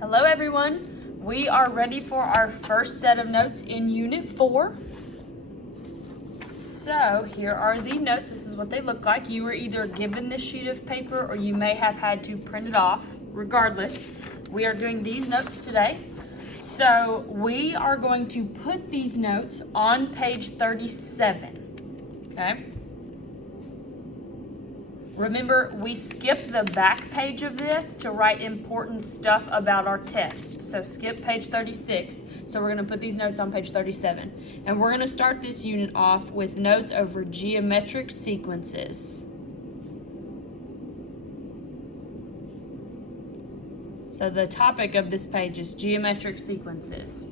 Hello everyone, we are ready for our first set of notes in Unit 4. So here are the notes. This is what they look like. You were either given this sheet of paper or you may have had to print it off. Regardless, we are doing these notes today. So we are going to put these notes on page 37, okay? Remember, we skipped the back page of this to write important stuff about our test. So skip page 36. So we're going to put these notes on page 37. And we're going to start this unit off with notes over geometric sequences. So the topic of this page is geometric sequences.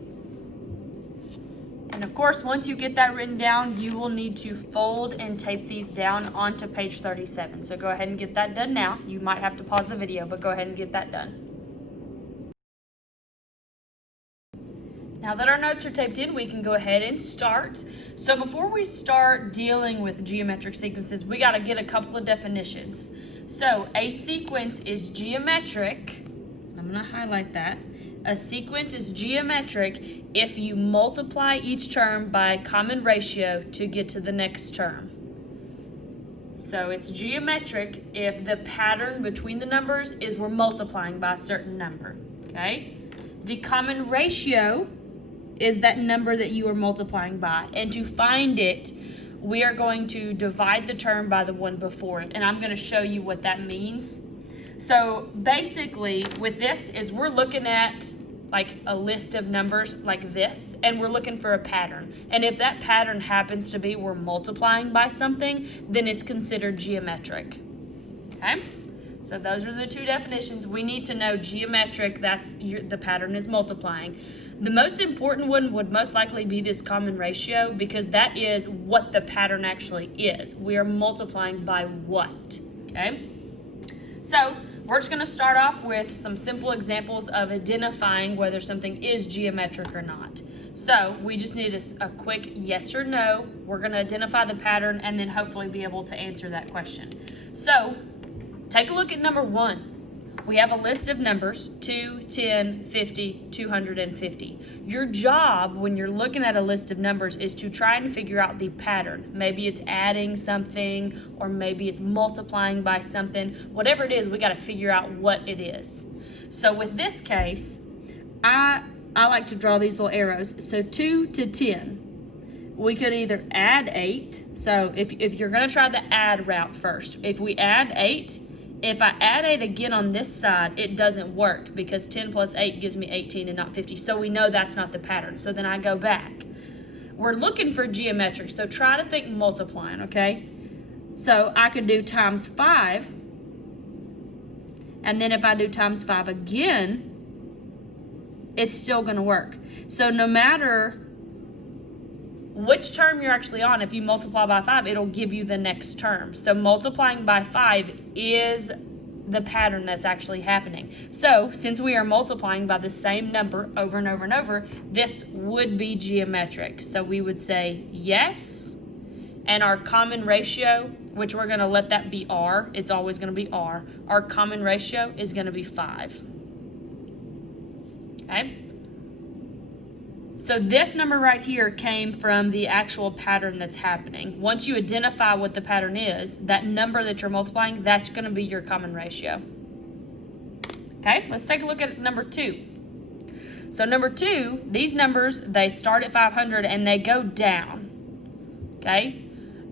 And of course, once you get that written down, you will need to fold and tape these down onto page 37. So go ahead and get that done now. You might have to pause the video, but go ahead and get that done. Now that our notes are taped in, we can go ahead and start. So before we start dealing with geometric sequences, we got to get a couple of definitions. So a sequence is geometric. I'm going to highlight that. A sequence is geometric if you multiply each term by a common ratio to get to the next term. So it's geometric if the pattern between the numbers is we're multiplying by a certain number, okay? The common ratio is that number that you are multiplying by. And to find it, we are going to divide the term by the one before it. And I'm going to show you what that means. So basically with this is we're looking at like a list of numbers like this, and we're looking for a pattern. And if that pattern happens to be we're multiplying by something, then it's considered geometric. Okay? So those are the two definitions. We need to know geometric, that's the pattern is multiplying. The most important one would most likely be this common ratio, because that is what the pattern actually is. We are multiplying by what? Okay? So we're just going to start off with some simple examples of identifying whether something is geometric or not. So we just need a quick yes or no. We're going to identify the pattern and then hopefully be able to answer that question. So take a look at number 1. We have a list of numbers, 2, 10, 50, 250. Your job when you're looking at a list of numbers is to try and figure out the pattern. Maybe it's adding something, or maybe it's multiplying by something. Whatever it is, we got to figure out what it is. So with this case, I like to draw these little arrows. So 2 to 10. We could either add 8. So if you're going to try the add route first, if we add 8, if I add 8 again on this side, it doesn't work because 10 plus 8 gives me 18 and not 50. So we know that's not the pattern. So then I go back. We're looking for geometric, so try to think multiplying, okay? So I could do times 5, and then if I do times 5 again, it's still going to work. So no matter which term you're actually on, if you multiply by 5, it'll give you the next term. So multiplying by 5 is the pattern that's actually happening. So since we are multiplying by the same number over and over and over, this would be geometric. So we would say yes, and our common ratio, which we're going to let that be R, it's always going to be R, our common ratio is going to be 5. Okay? So this number right here came from the actual pattern that's happening. Once you identify what the pattern is, that number that you're multiplying, that's going to be your common ratio. Okay, let's take a look at number 2. So number 2, these numbers, they start at 500 and they go down. Okay,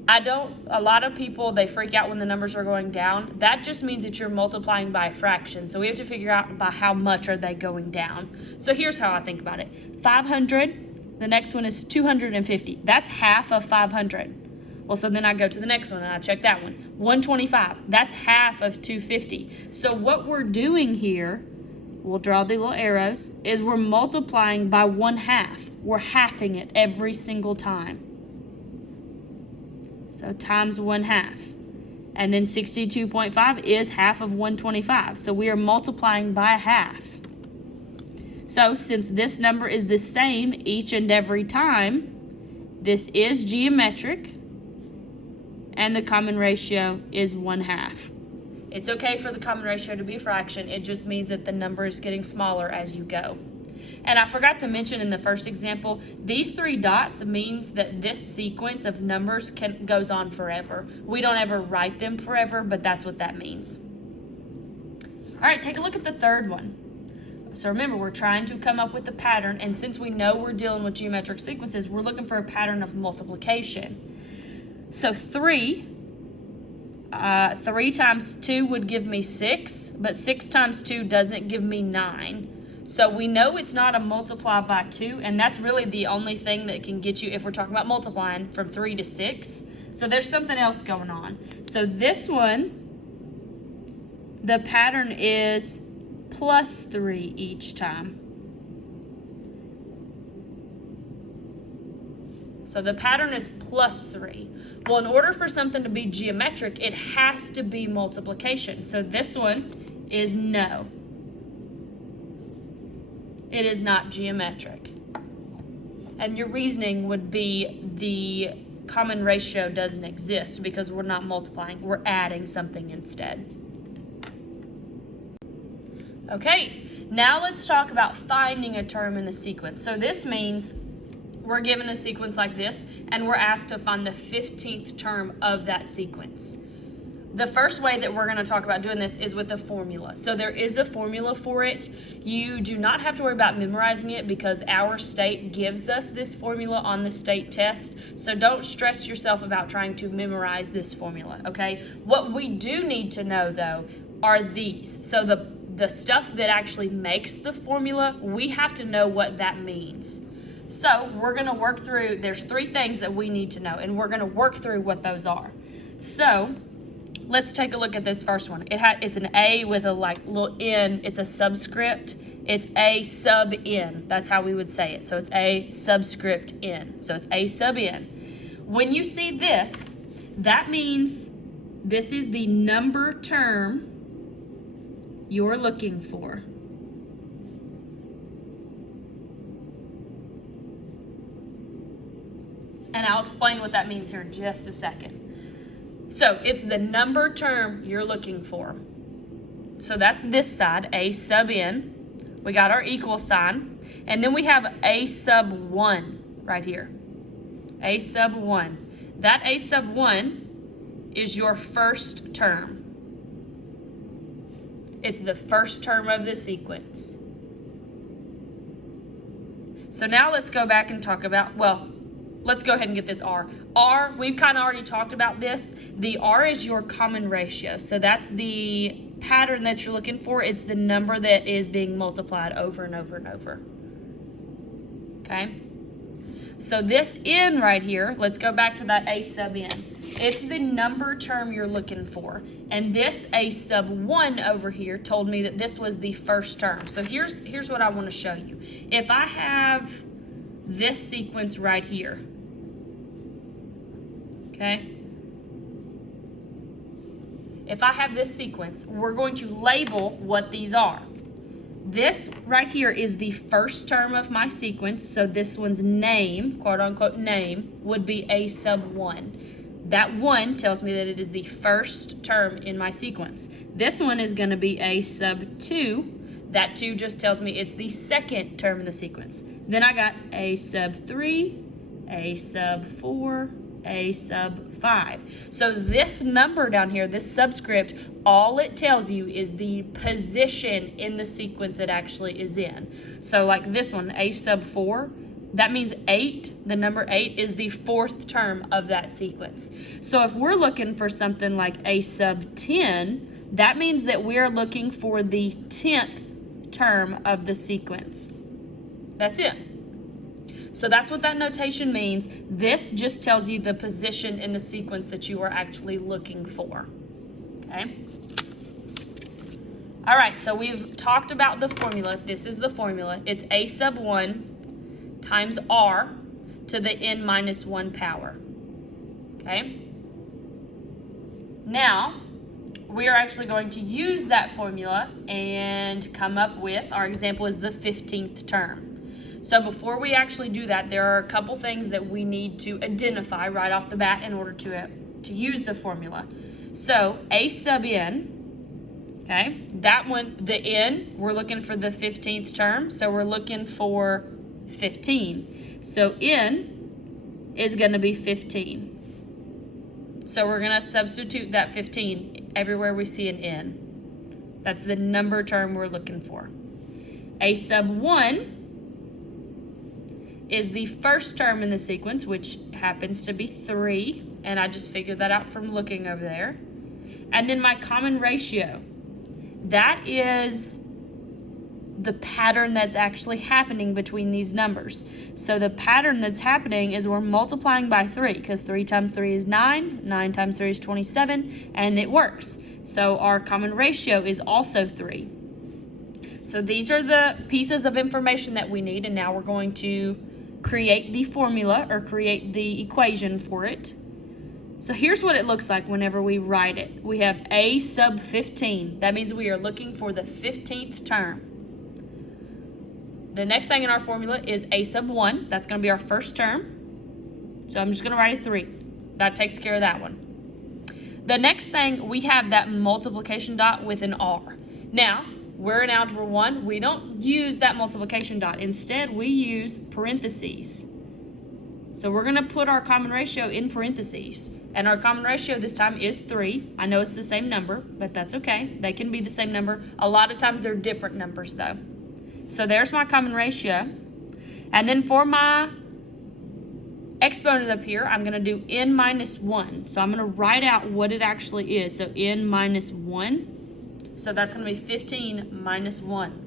a lot of people, they freak out when the numbers are going down. That just means that you're multiplying by a fraction. So we have to figure out by how much are they going down. So here's how I think about it. 500, the next one is 250. That's half of 500. Well, so then I go to the next one and I check that one. 125, that's half of 250. So what we're doing here, we'll draw the little arrows, is we're multiplying by 1/2. We're halving it every single time. So times 1/2. And then 62.5 is half of 125. So we are multiplying by half. So since this number is the same each and every time, this is geometric, and the common ratio is 1/2. It's okay for the common ratio to be a fraction. It just means that the number is getting smaller as you go. And I forgot to mention in the first example, these 3 dots means that this sequence of numbers goes on forever. We don't ever write them forever, but that's what that means. All right, take a look at the third one. So remember, we're trying to come up with a pattern, and since we know we're dealing with geometric sequences, we're looking for a pattern of multiplication. So 3 times 2 would give me 6, but 6 times 2 doesn't give me 9. So we know it's not a multiply by 2, and that's really the only thing that can get you, if we're talking about multiplying, from 3 to 6. So there's something else going on. So this one, the pattern is plus 3 each time. So the pattern is plus 3. Well, in order for something to be geometric, it has to be multiplication. So this one is no. It is not geometric. And your reasoning would be the common ratio doesn't exist because we're not multiplying, we're adding something instead. Okay, now let's talk about finding a term in a sequence. So this means we're given a sequence like this, and we're asked to find the 15th term of that sequence. The first way that we're going to talk about doing this is with a formula. So there is a formula for it. You do not have to worry about memorizing it because our state gives us this formula on the state test. So don't stress yourself about trying to memorize this formula, okay? What we do need to know, though, are these. So the stuff that actually makes the formula, we have to know what that means. So we're going to work through, there's 3 things that we need to know, and we're going to work through what those are. So let's take a look at this first one. It's an A with a little N. It's a subscript. It's A sub N. That's how we would say it. So it's A subscript N. So it's A sub N. When you see this, that means this is the number term you're looking for. And I'll explain what that means here in just a second. So it's the number term you're looking for. So that's this side, A sub N. We got our equal sign. And then we have A sub 1 right here. A sub 1. That A sub 1 is your first term. It's the first term of the sequence. So now let's go back and talk about, well, let's go ahead and get this R. R, we've kind of already talked about this. The R is your common ratio. So that's the pattern that you're looking for. It's the number that is being multiplied over and over and over. Okay? So this N right here, let's go back to that A sub N. It's the number term you're looking for. And this A sub 1 over here told me that this was the first term. So here's what I want to show you. If I have this sequence right here, okay? If I have this sequence, we're going to label what these are. This right here is the first term of my sequence, so this one's name, quote unquote name, would be A sub 1. That 1 tells me that it is the first term in my sequence. This one is going to be A sub 2. That 2 just tells me it's the second term in the sequence. Then I got A sub 3, A sub 4, A sub 5. So this number down here, this subscript, all it tells you is the position in the sequence it actually is in. So like this one, A sub 4, that means 8, the number 8 is the 4th term of that sequence. So if we're looking for something like A sub 10, that means that we're looking for the 10th term of the sequence. That's it. So that's what that notation means. This just tells you the position in the sequence that you are actually looking for. Okay? All right, so we've talked about the formula. This is the formula. It's A sub 1 times R to the n minus 1 power. Okay? Now, we are actually going to use that formula and come up with, our example is the 15th term. So before we actually do that, there are a couple things that we need to identify right off the bat in order to use the formula. So A sub n Okay, that one, the n, we're looking for the 15th term, so we're looking for 15. So n is going to be 15. So we're going to substitute that 15 everywhere we see an n. That's the number term we're looking for. A sub 1 is the first term in the sequence, which happens to be 3, and I just figured that out from looking over there. And then my common ratio. That is the pattern that's actually happening between these numbers. So the pattern that's happening is we're multiplying by 3, because 3 times 3 is 9, 9 times 3 is 27, and it works. So our common ratio is also 3. So these are the pieces of information that we need, and now we're going to create the formula or create the equation for it. So here's what it looks like whenever we write it. We have a sub 15. That means we are looking for the 15th term. The next thing in our formula is a sub 1. That's going to be our first term. So I'm just going to write a 3. That takes care of that one. The next thing, we have that multiplication dot with an R. Now, we're in Algebra 1. We don't use that multiplication dot. Instead, we use parentheses. So we're going to put our common ratio in parentheses. And our common ratio this time is 3. I know it's the same number, but that's okay. They can be the same number. A lot of times they're different numbers though. So there's my common ratio. And then for my exponent up here, I'm going to do n minus 1. So I'm going to write out what it actually is. So n minus 1. So that's going to be 15 minus 1.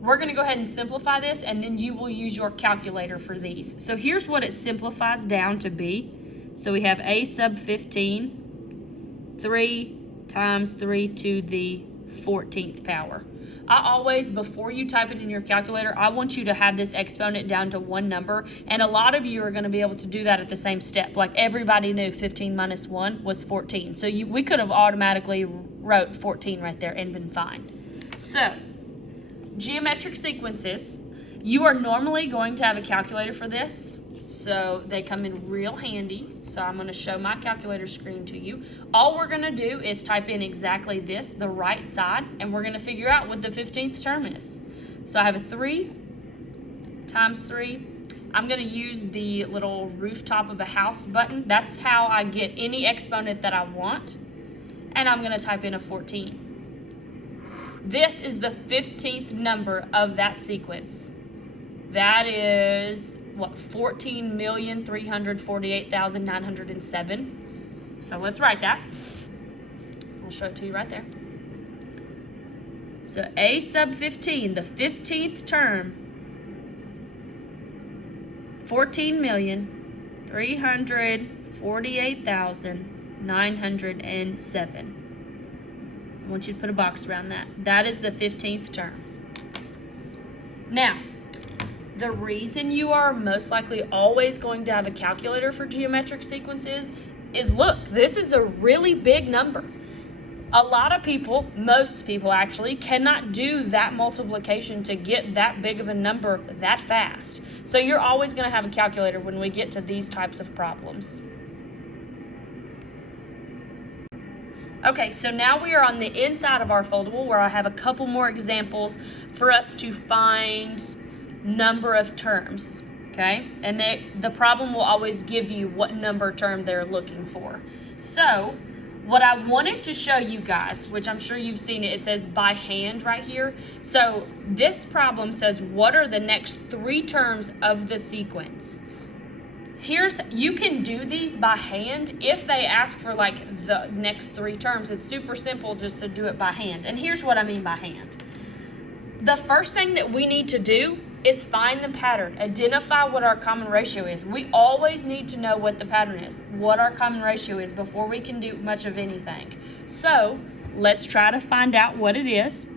We're going to go ahead and simplify this, and then you will use your calculator for these. So here's what it simplifies down to be. So we have a sub 15, 3 times 3 to the 14th power. I always, before you type it in your calculator, I want you to have this exponent down to one number, and a lot of you are going to be able to do that at the same step. Like everybody knew 15 minus 1 was 14. So we could have automatically wrote 14 right there and been fine. So geometric sequences, you are normally going to have a calculator for this, so they come in real handy. So I'm going to show my calculator screen to you. All we're going to do is type in exactly this, the right side, and we're going to figure out what the 15th term is. So I have a 3 times 3. I'm going to use the little rooftop of a house button. That's how I get any exponent that I want, and I'm going to type in a 14. This is the 15th number of that sequence. That is, what, 14,348,907. So let's write that. I'll show it to you right there. So a sub 15, the 15th term, 14,348,907. I want you to put a box around that. That is the 15th term. Now, the reason you are most likely always going to have a calculator for geometric sequences is, look, this is a really big number. A lot of people, most people actually, cannot do that multiplication to get that big of a number that fast. So you're always going to have a calculator when we get to these types of problems. Okay, so now we are on the inside of our foldable where I have a couple more examples for us to find number of terms, okay? And the problem will always give you what number term they're looking for. So what I wanted to show you guys, which I'm sure you've seen it says by hand right here. So this problem says, what are the next 3 terms of the sequence? You can do these by hand if they ask for like the next 3 terms. It's super simple just to do it by hand. And here's what I mean by hand. The first thing that we need to do is find the pattern, identify what our common ratio is. We always need to know what the pattern is, what our common ratio is before we can do much of anything. So let's try to find out what it is.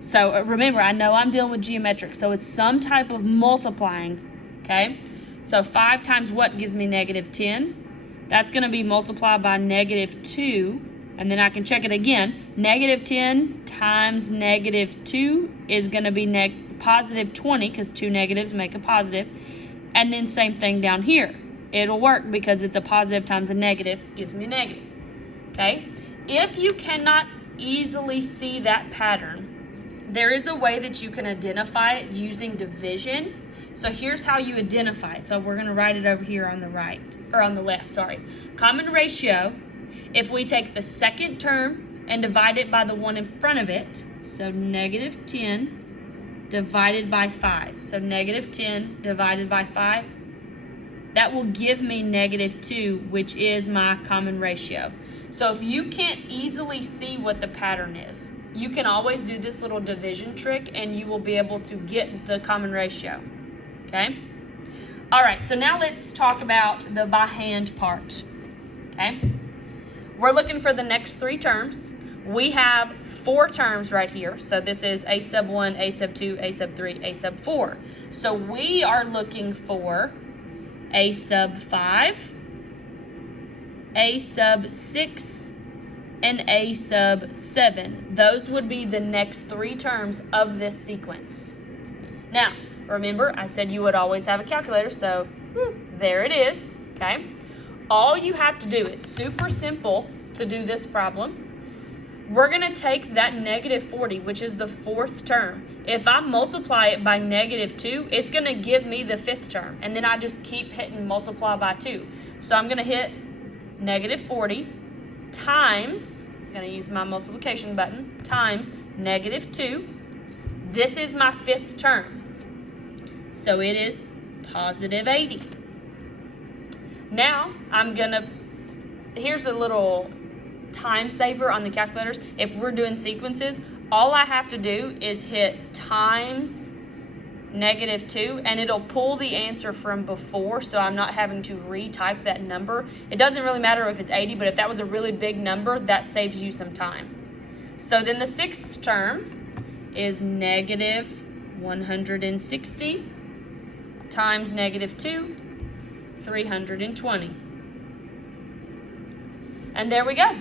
So remember, I know I'm dealing with geometric, so it's some type of multiplying. Okay, so 5 times what gives me negative 10? That's going to be multiplied by negative 2, and then I can check it again. Negative 10 times negative 2 is going to be positive 20, because 2 negatives make a positive. And then same thing down here. it'll work because it's a positive times a negative gives me a negative. Okay? If you cannot easily see that pattern, there is a way that you can identify it using division. So here's how you identify it. So we're going to write it over here on the right, or on the left, sorry. Common ratio, if we take the second term and divide it by the one in front of it, so negative 10 divided by 5. So negative 10 divided by 5, that will give me negative 2, which is my common ratio. So if you can't easily see what the pattern is, you can always do this little division trick and you will be able to get the common ratio. Okay? All right, so now let's talk about the by hand part. Okay? We're looking for the next 3 terms. We have 4 terms right here. So this is a sub 1, a sub 2, a sub 3, a sub 4. So we are looking for a sub 5, a sub 6, and a sub 7. Those would be the next 3 terms of this sequence. Now, remember, I said you would always have a calculator, so there it is, okay? All you have to do, it's super simple to do this problem. We're going to take that negative 40, which is the 4th term. If I multiply it by negative 2, it's going to give me the 5th term. And then I just keep hitting multiply by 2. So I'm going to hit negative 40 times, I'm going to use my multiplication button, times negative 2. This is my 5th term. So it is positive 80. Now I'm going to, here's a little time saver on the calculators. If we're doing sequences, all I have to do is hit times negative 2 and it'll pull the answer from before, so I'm not having to retype that number. It doesn't really matter if it's 80, but if that was a really big number, that saves you some time. So then the 6th term is negative 160 times negative 2, 320. And there we go.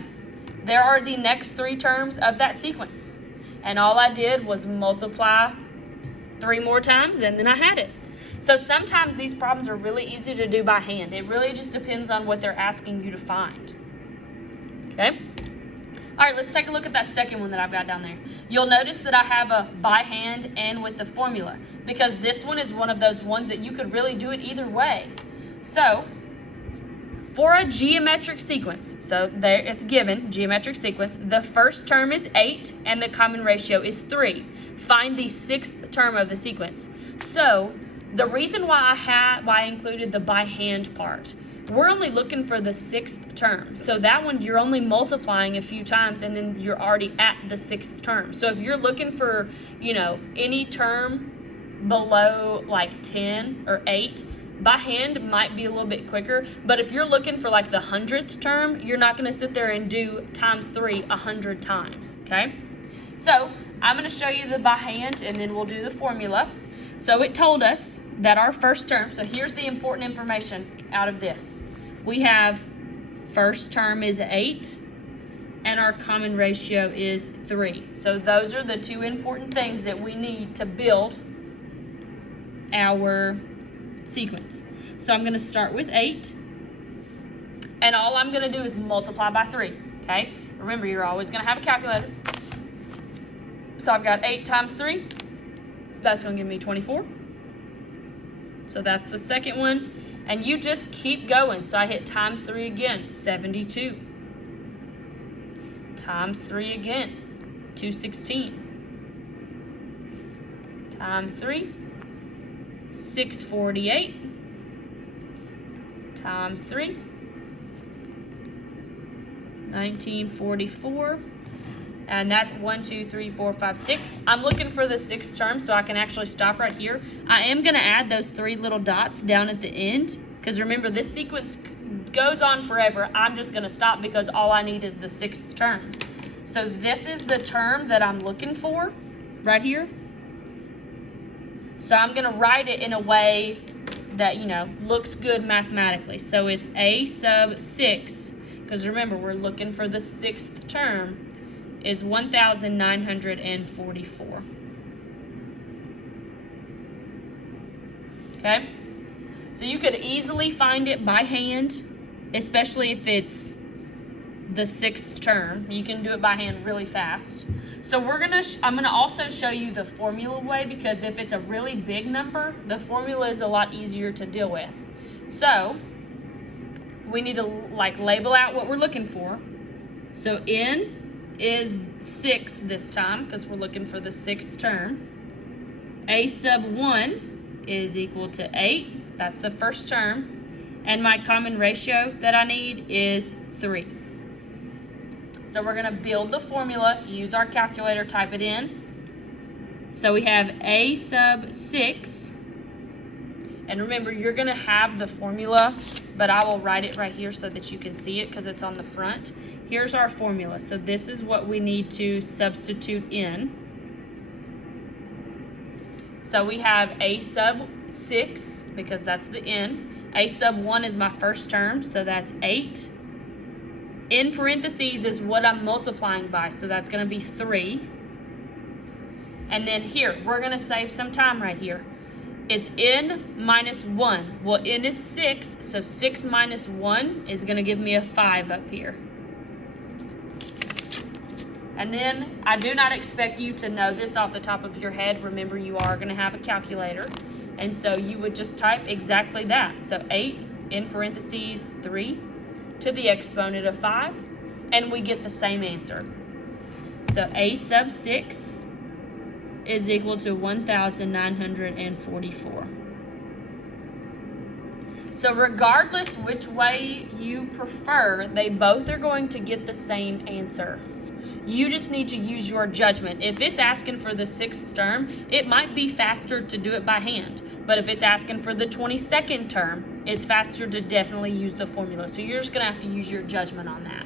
There are the next 3 terms of that sequence. And all I did was multiply 3 more times and then I had it. So sometimes these problems are really easy to do by hand. It really just depends on what they're asking you to find. Okay? All right, let's take a look at that second one that I've got down there. You'll notice that I have a by hand and with the formula, because this one is one of those ones that you could really do it either way. So for a geometric sequence, so there it's given, geometric sequence, the first term is 8 and the common ratio is 3. Find the 6th term of the sequence. So the reason why I included the by hand part, we're only looking for the 6th term. So that one you're only multiplying a few times and then you're already at the 6th term. So if you're looking for, any term below like 10 or 8, by hand might be a little bit quicker, but if you're looking for like the 100th term, you're not going to sit there and do times 3 100 times, okay? So I'm going to show you the by hand and then we'll do the formula. So it told us that our first term, so here's the important information out of this. We have first term is 8 and our common ratio is 3. So those are the 2 important things that we need to build our sequence. So I'm going to start with 8 and all I'm going to do is multiply by 3, okay? Remember, you're always going to have a calculator. So I've got 8 times 3, that's going to give me 24. So that's the second one, and you just keep going. So I hit times 3 again, 72. Times 3 again, 216. Times 3, 648 times 3, 1944, and that's 1, 2, 3, 4, 5, 6. I'm looking for the 6th term, so I can actually stop right here. I am going to add those 3 little dots down at the end, because remember, this sequence goes on forever. I'm just going to stop because all I need is the 6th term. So this is the term that I'm looking for right here. So I'm going to write it in a way that, looks good mathematically. So it's a sub 6, because remember, we're looking for the 6th term, is 1,944. Okay? So you could easily find it by hand, especially if it's the 6th term. You can do it by hand really fast. So I'm gonna also show you the formula way, because if it's a really big number, the formula is a lot easier to deal with. So we need to label out what we're looking for. So n is 6 this time, because we're looking for the 6th term. A sub 1 is equal to 8. That's the 1st term. And my common ratio that I need is 3. So we're going to build the formula, use our calculator, type it in. So we have A sub 6. And remember, you're going to have the formula, but I will write it right here so that you can see it because it's on the front. Here's our formula. So this is what we need to substitute in. So we have A sub 6, because that's the n. A sub 1 is my 1st term, so that's 8. In parentheses is what I'm multiplying by, so that's going to be 3. And then here, we're going to save some time right here. It's n minus 1. Well, n is 6, so 6 minus 1 is going to give me a 5 up here. And then I do not expect you to know this off the top of your head. Remember, you are going to have a calculator. And so you would just type exactly that. So 8 in parentheses 3 to the exponent of 5. And we get the same answer. So A sub 6 is equal to 1,944. So regardless which way you prefer, they both are going to get the same answer. You just need to use your judgment. If it's asking for the 6th term, it might be faster to do it by hand. But if it's asking for the 22nd term, it's faster to definitely use the formula. So you're just going to have to use your judgment on that.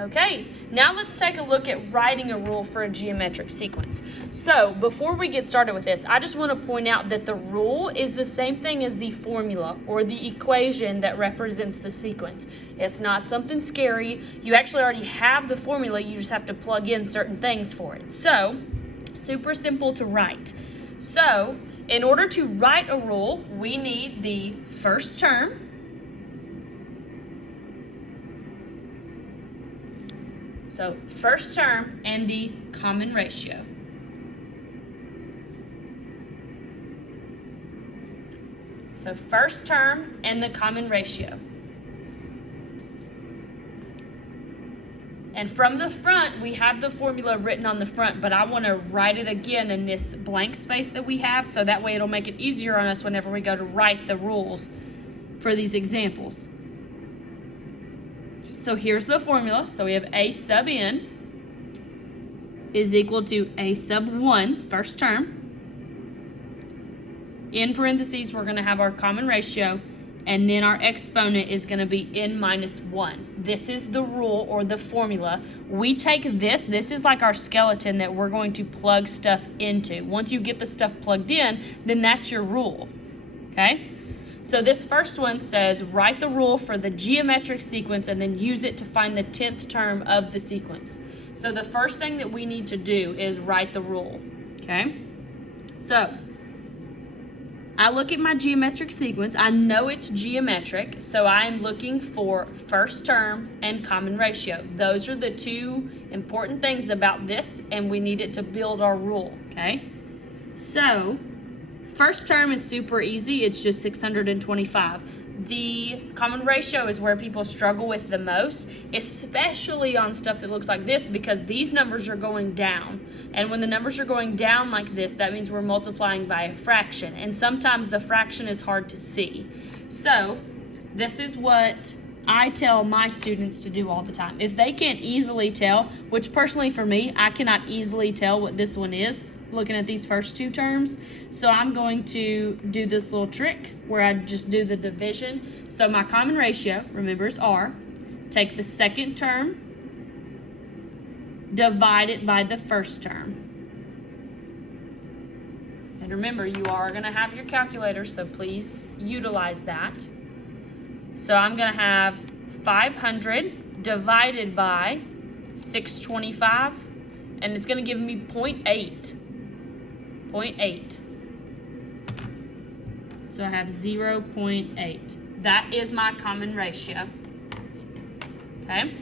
Okay, now let's take a look at writing a rule for a geometric sequence. So before we get started with this, I just want to point out that the rule is the same thing as the formula or the equation that represents the sequence. It's not something scary. You actually already have the formula. You just have to plug in certain things for it. So, super simple to write. So, in order to write a rule, we need the 1st term. So 1st term and the common ratio. So 1st term and the common ratio. And from the front, we have the formula written on the front, but I want to write it again in this blank space that we have, so that way it'll make it easier on us whenever we go to write the rules for these examples. So here's the formula. So we have A sub n is equal to A sub 1, 1st term. In parentheses, we're going to have our common ratio, and then our exponent is going to be n minus 1. This is the rule or the formula. We take this is like our skeleton that we're going to plug stuff into. Once you get the stuff plugged in, then that's your rule, okay? So this first one says, write the rule for the geometric sequence and then use it to find the 10th term of the sequence. So the first thing that we need to do is write the rule, okay? So I look at my geometric sequence. I know it's geometric, so I'm looking for 1st term and common ratio. Those are the two important things about this, and we need it to build our rule, okay? So 1st term is super easy. It's just 625. The common ratio is where people struggle with the most, especially on stuff that looks like this, because these numbers are going down. And when the numbers are going down like this, that means we're multiplying by a fraction. And sometimes the fraction is hard to see. So this is what I tell my students to do all the time. If they can't easily tell, which personally for me, I cannot easily tell what this one is, looking at these first two terms. So I'm going to do this little trick where I just do the division. So my common ratio, remember, is R. Take the 2nd term, divide it by the 1st term. And remember, you are going to have your calculator, so please utilize that. So I'm going to have 500 divided by 625, and it's going to give me 0.8. 0.8. So I have 0.8. That is my common ratio. Okay?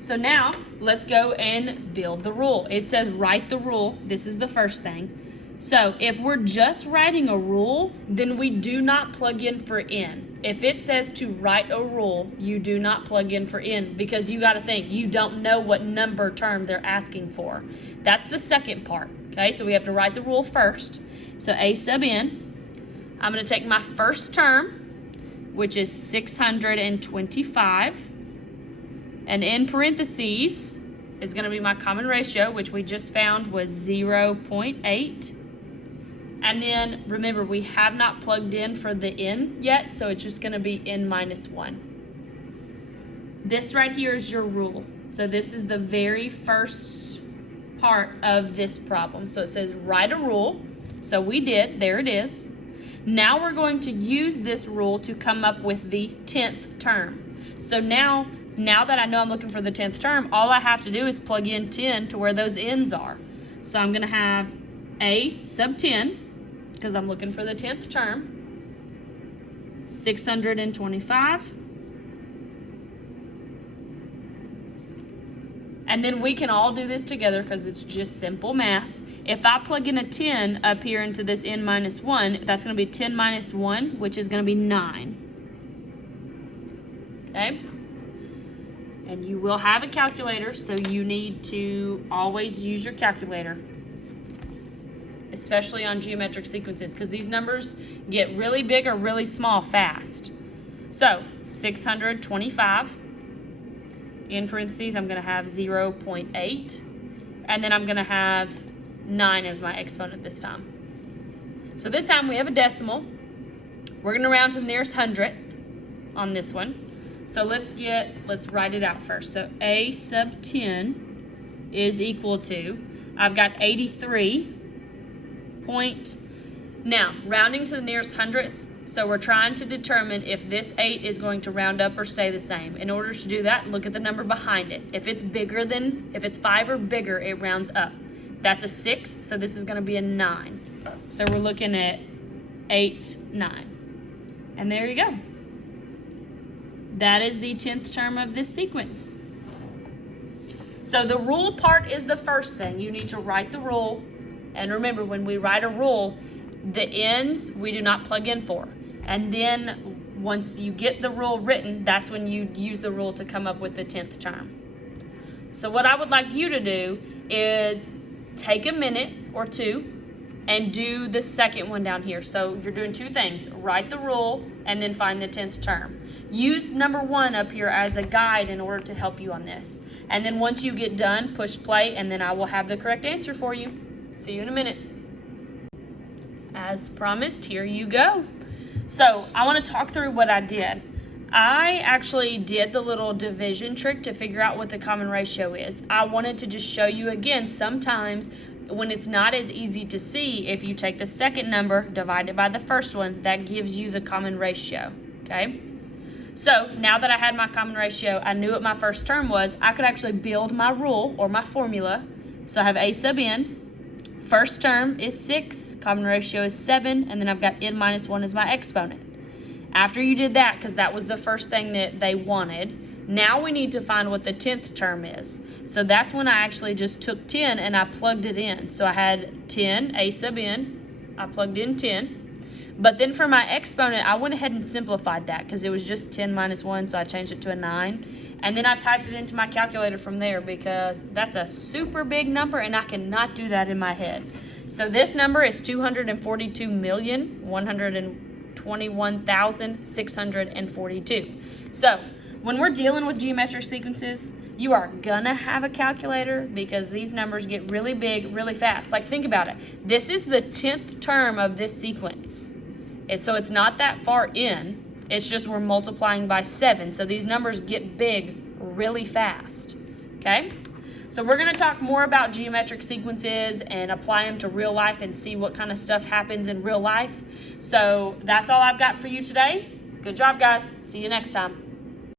So now, let's go and build the rule. It says write the rule. This is the first thing. So if we're just writing a rule, then we do not plug in for n. If it says to write a rule, you do not plug in for n, because you got to think, you don't know what number term they're asking for. That's the second part. Okay, so we have to write the rule first. So a sub n, I'm going to take my first term, which is 625, and in parentheses is going to be my common ratio, which we just found was 0.8. And then remember, we have not plugged in for the n yet, so it's just going to be n minus 1. This right here is your rule. So this is the very first part of this problem. So it says write a rule. So we did, there it is. Now we're going to use this rule to come up with the 10th term. So now that I know I'm looking for the 10th term, all I have to do is plug in 10 to where those n's are. So I'm going to have a sub 10, because I'm looking for the 10th term, 625. And then we can all do this together because it's just simple math. If I plug in a 10 up here into this n minus 1, that's going to be 10 minus 1, which is going to be 9. Okay? And you will have a calculator, so you need to always use your calculator, especially on geometric sequences, because these numbers get really big or really small fast. So 625, in parentheses, I'm going to have 0.8, and then I'm going to have 9 as my exponent this time. So this time we have a decimal. We're going to round to the nearest hundredth on this one. So let's write it out first. So a sub 10 is equal to, I've got 83. Now, rounding to the nearest hundredth, so we're trying to determine if this 8 is going to round up or stay the same. In order to do that, look at the number behind it. If it's 5 or bigger, it rounds up. That's a 6, so this is going to be a 9. So we're looking at 8, 9. And there you go. That is the 10th term of this sequence. So the rule part is the first thing. You need to write the rule. And remember, when we write a rule, the ends we do not plug in for. And then once you get the rule written, that's when you use the rule to come up with the 10th term. So what I would like you to do is take a minute or two and do the second one down here. So you're doing two things: write the rule and then find the 10th term. Use number 1 up here as a guide in order to help you on this. And then once you get done, push play, and then I will have the correct answer for you. See you in a minute. As promised, here you go. So I want to talk through what I did. I actually did the little division trick to figure out what the common ratio is. I wanted to just show you again, sometimes when it's not as easy to see, if you take the second number divided by the first one, that gives you the common ratio, okay? So now that I had my common ratio, I knew what my first term was, I could actually build my rule or my formula. So I have a sub n. First term is 6, common ratio is 7, and then I've got n minus 1 as my exponent. After you did that, because that was the first thing that they wanted, now we need to find what the 10th term is. So that's when I actually just took 10 and I plugged it in. So I had 10, a sub n, I plugged in 10. But then for my exponent, I went ahead and simplified that because it was just 10 minus 1, so I changed it to a 9. And then I typed it into my calculator from there because that's a super big number and I cannot do that in my head. So this number is 242,121,642. So when we're dealing with geometric sequences, you are gonna have a calculator because these numbers get really big really fast. Like, think about it. This is the 10th term of this sequence. And so it's not that far in. It's just we're multiplying by 7. So these numbers get big really fast, okay? So we're going to talk more about geometric sequences and apply them to real life and see what kind of stuff happens in real life. So that's all I've got for you today. Good job, guys. See you next time.